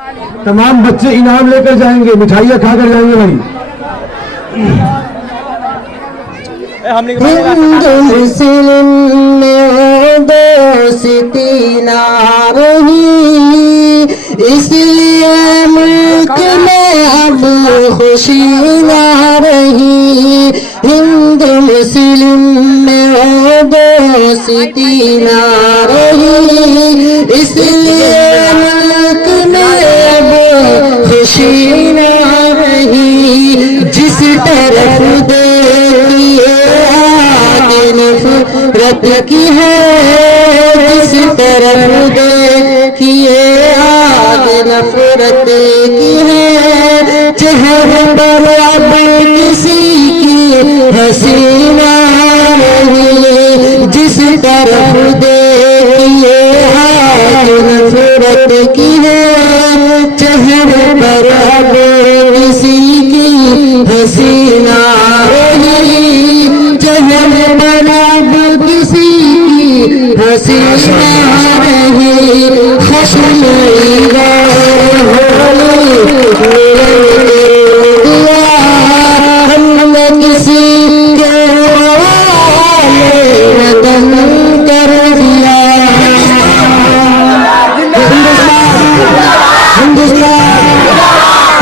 तमाम बच्चे इनाम लेकर जाएंगे, मिठाइयाँ खाकर जाएंगे भाई। मुस्लिम में दोस्ती ना रही, इसलिए मुल्क में अब खुशी ना रही। हिंद मुस्लिम में दोस्ती ना रही, इसलिए मुल्क में अब खुशी ना रही। जिस तरफ देखिए नफरत की है, जिस तरफ देखिए आग नफरत की है। चेहरे पर अब किसी की हंसी ना रही, जिस तरफ देखिए आग नफरत की है। चेहरे पर अब किसी की हंसी ना रही, चेहरे पर अब किसी की हंसी ना रही। खुशी हमने किसी के वतन कर दिया। हिंदुस्तान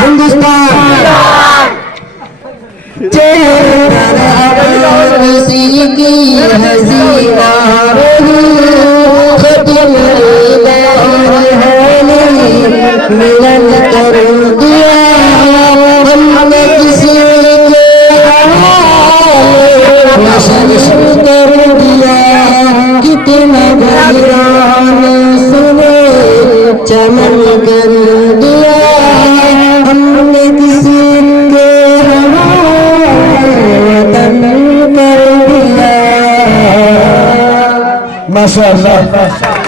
हिंदुस्तान चेहरे पर किसी की हंसी ना रही। मिलन कर दिया हमने किसी के रोशन कर दिया। कितना वीरान सुने चमन कर दिया हमने किसी के वतन कर दिया। माशाअल्लाह।